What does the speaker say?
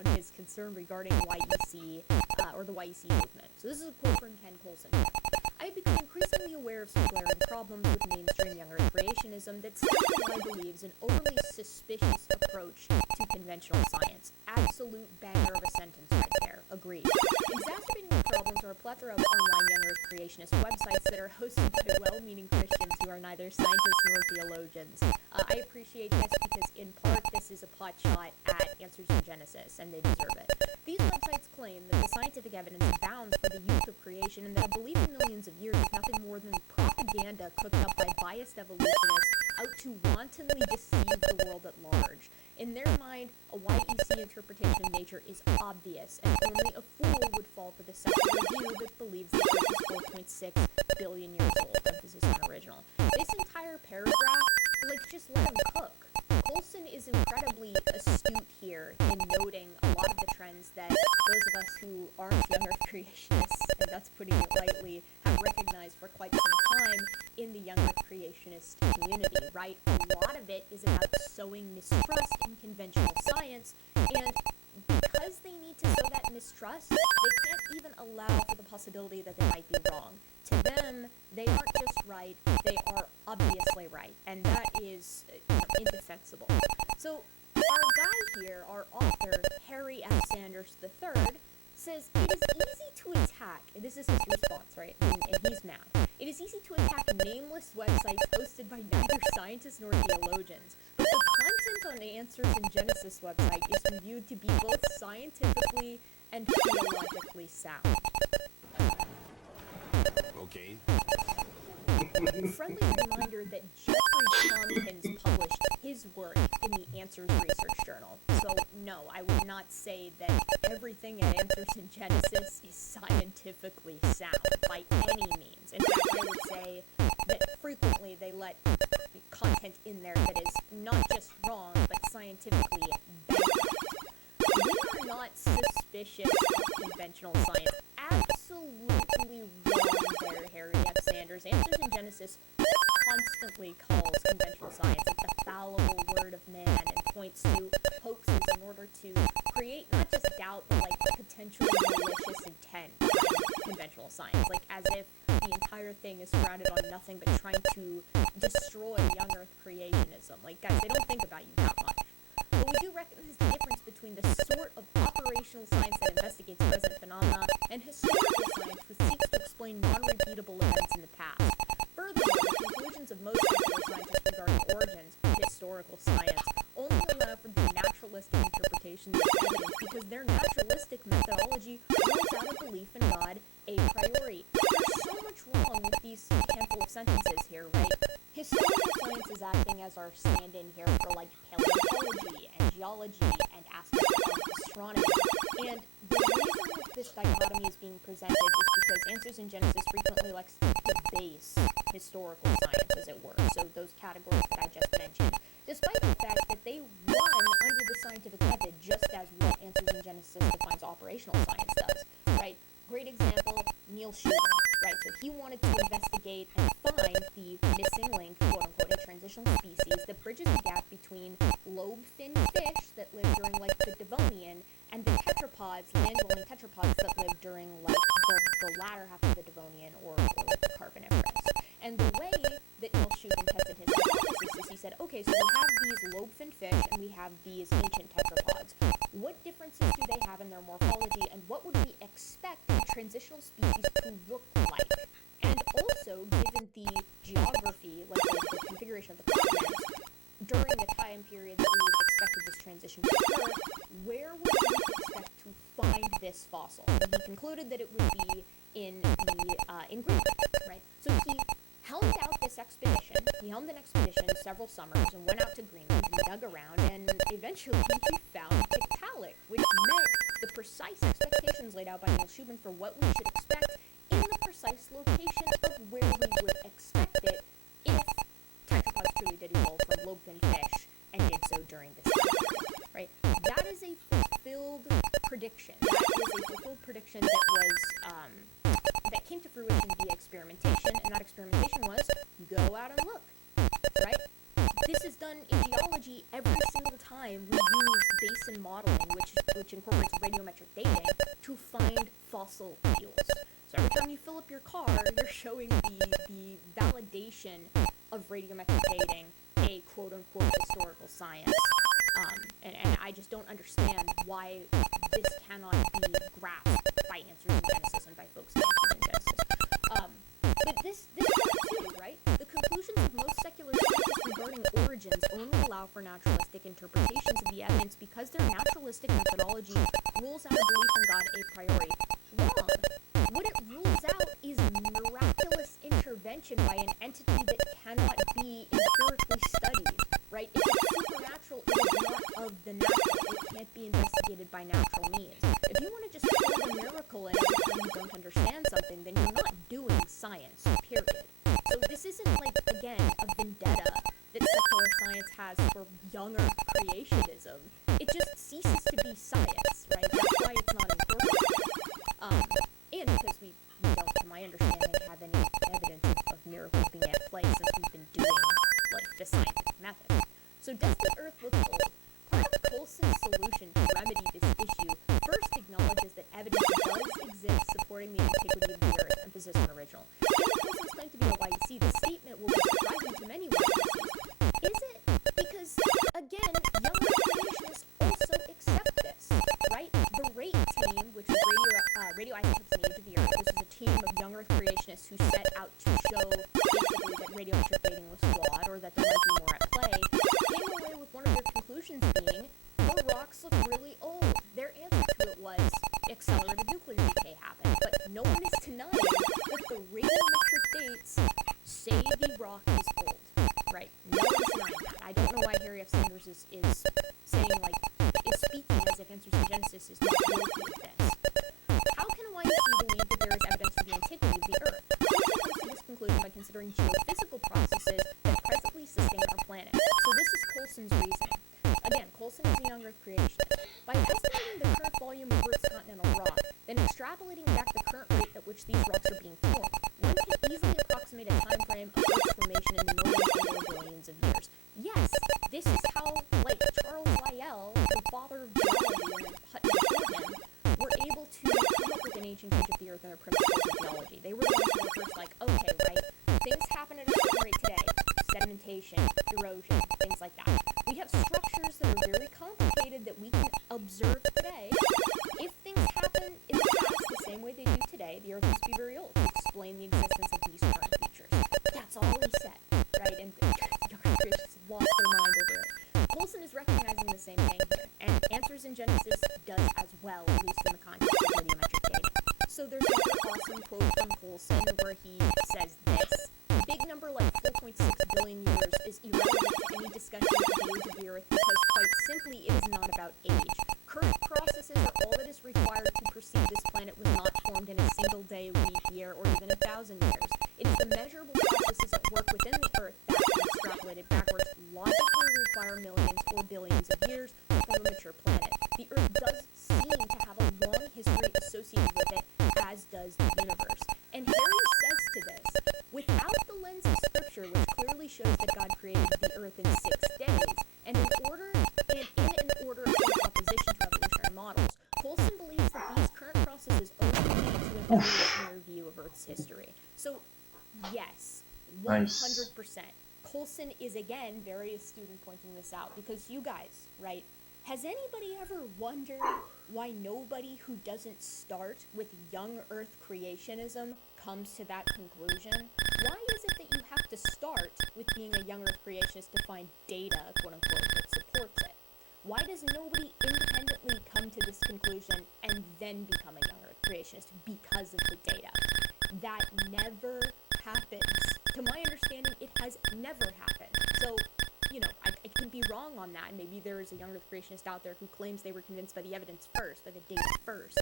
around his concern regarding YEC, or the YEC movement. So this is a quote from Ken Coulson. I have become increasingly aware of some glaring problems with mainstream young earth creationism that stem from what I believe is an overly suspicious approach to conventional science. Absolute banger of a sentence right there. Agreed. Exacerbating the problems are a plethora of online young earth creationist websites that are hosted by well-meaning Christians who are neither scientists nor theologians. I appreciate this because, in part, this is a pot shot at Answers in Genesis, and they deserve it. These websites claim that the scientific evidence abounds for the youth of creation and that a belief in millions of years is nothing more than propaganda cooked up by biased evolutionists out to wantonly deceive the world at large. In their mind, a YEC interpretation of nature is obvious, and only a fool would fall for the secular view that believes the Earth is 4.6 billion years old, emphasis on original. This entire paragraph, just let him cook. Coulson is incredibly astute here in noting a lot of the trends that those of us who aren't young earth creationists, and that's putting it lightly, have recognized for quite some time in the young earth creationist community, right? A lot of it is about sowing mistrust in conventional science, and because they need to sow that mistrust, they can't even allow for the possibility that they might be wrong. To them, they aren't just right, they are obviously right, and that is indefensible. So our guy here, our author, Harry F. Sanders III, says it is easy to attack, and this is his response, right, and he's mad. It is easy to attack nameless websites hosted by neither scientists nor theologians, but the content on the Answers in Genesis website is reviewed to be both scientifically and theologically sound. Okay. Friendly reminder that Jeffrey Tompkins published his work in the Answers Research Journal. So no, I would not say that everything at Answers in Genesis is scientifically sound by any means. In fact, I would say that frequently they let content in there that is not just wrong, but scientifically bankrupt. We are not suspicious of conventional science. Absolutely wrong there, Harry F. Sanders. Answers in Genesis constantly calls conventional science like the fallible word of man and points to hoaxes in order to create not just doubt, but potentially malicious intent behind conventional science. As if the entire thing is grounded on nothing but trying to destroy young earth creationism. Guys, they don't think about you that much. But we do recognize the difference between the sort of operational science that investigates present phenomena and historical science which seeks to explain non-repeatable events in the past. Furthermore, the conclusions of most secular scientists regarding origins, historical science, only allow for the naturalistic interpretations of evidence because their naturalistic methodology rules out a belief in God a priori. There's so much wrong with these handful of sentences here, right? Historical science is acting as our stand-in here for paleontology and geology and aspects of astronomy. And the reason that this dichotomy is being presented is because Answers in Genesis frequently likes to debase historical science, as it were, so those categories that I just mentioned, despite the fact that they run under the scientific method just as what Answers in Genesis defines operational science does, right? Great example, Neil Schumann, right? So he wanted to investigate and find the missing link, quote-unquote, a transitional species that bridges the gap between lobe-finned fish that lived during, the Devonian and the tetrapods, land-dwelling tetrapods that lived during, the latter half of the Devonian or the Carboniferous. And the way that Neil Schumann tested his hypothesis is he said, okay, so we have these lobe-finned fish and we have these ancient tetrapods. What differences do they have in their morphology, and what would we expect a transitional species to look like? And also, given the geography, the configuration of the continents, during the time period that we would have expected this transition to occur, where would we expect to find this fossil? And he concluded that it would be in Greenland, right? So he helmed out this expedition. He helmed an expedition several summers and went out to Greenland and dug around, and eventually he found Tiktaalik, which met the precise expectations laid out by Neil Schumann for what we should expect in the precise location of where we would expect it if tetrapods truly did evolve from lobe-finned fish and did so during this time period, right? That is a fulfilled prediction. That is a fulfilled prediction that was that came to fruition via experimentation, and that experimentation was go out and look, right? This is done in geology every single time we use basin modeling, which incorporates radiometric dating, to find fossil fuels. So every time you fill up your car, you're showing the validation of radiometric dating a quote-unquote historical science. And I just don't understand why this cannot be grasped by Answers in Genesis and by folks in Answers in Genesis. But this too, right? The conclusions of most secular scientists regarding origins only allow for naturalistic interpretations of the evidence because their naturalistic methodology rules out a belief in God a priori. Wrong. What it rules out is miraculous intervention by an entity that cannot be empirically studied, right? If it's supernatural, it is not of the natural. It can't be investigated by natural means. If you want to just throw the miracle in every time you don't understand something, then you're not doing science, period. So this isn't like, again, a vendetta that secular science has for young earth creationism. It just ceases to be science, right? That's why it's not incorporated. And because we don't, to my understanding, have any evidence of miracles being at play since we've been doing, like, the scientific method. So does the earth look old? Part of Coulson's solution to remedy this issue first acknowledges that evidence does exist supporting the antiquity of the earth, emphasis on original. Given Coulson's claim to be a YEC, the statement will be surprising to many YECs. Is it? Because, again, young earth creationists also accept this, right? The RATE team, which was Radioisotopes in the Age of the Earth, this was a team of young earth creationists who set out to show basically that radiometric dating was flawed or that there might be more at play, came away with one of their conclusions being, the rocks look really old. Their answer to it was, accelerated nuclear decay happened. But no one is denying that the radiometric dates say the rock is old, right? No one's denying that. I don't know why Harry F. Sanders is saying, like, is speaking as if Answers in Genesis is not guilty of this. How can a YEC believe that there is evidence for the antiquity of the Earth? Coulson comes to this conclusion by considering geophysical processes that presently sustain our planet. So this is Coulson's reasoning. Again, Coulson is a young Earth creationist. By estimating the current volume of Earth's continental rock, then extrapolating back the current rate at which these rocks are being formed, one can easily approximate a time frame of Earth's formation in the millions and billions of years. Yes, this is how, like, Charles Lyell, the father of geology, and Putnam before him, were able to come up with an ancient age of the Earth and their principles of geology. They were the ones who were first like, okay, right, things happen at a certain rate today. Sedimentation, erosion, things like that. We have structures that are very complicated that we can observe today. If things happen in the past the same way they do today, the Earth must be very old to explain the existence of these current features. That's all he said, right? And young creationists lost their mind over it. Coulson is recognizing the same thing here, and Answers in Genesis does as well, at least in the context of radiometric dating. So there's another awesome quote from Coulson where he says this: big number like 4.6 billion years is irrelevant to any discussion of the age of the Earth because, quite simply, it is not about age. Current processes are all that is required to perceive this planet was not formed in a single day, week, year, or even 1,000 years. It is the measurable processes at work within the Earth that, when extrapolated backwards, logically require millions or billions of years to form a mature planet. The Earth does seem to have a long history associated with it, as does the universe. And Harry says to this, without the lens of Scripture, which clearly shows that God created the Earth in 6 days, and in an order in opposition to evolutionary models, Coulson believes that these current processes only lead to an evolutionary view of Earth's history. So, yes, 100%. Coulson is, again, very astute in pointing this out, because you guys, right, has anybody ever wondered why nobody who doesn't start with young Earth creationism comes to that conclusion? Why is it that you have to start with being a young Earth creationist to find data, quote-unquote, that supports it? Why does nobody independently come to this conclusion and then become a young Earth creationist because of the data? That never happens. To my understanding, it has never happened. So, you know, I could be wrong on that. Maybe there is a young Earth creationist out there who claims they were convinced by the evidence first, by the data first.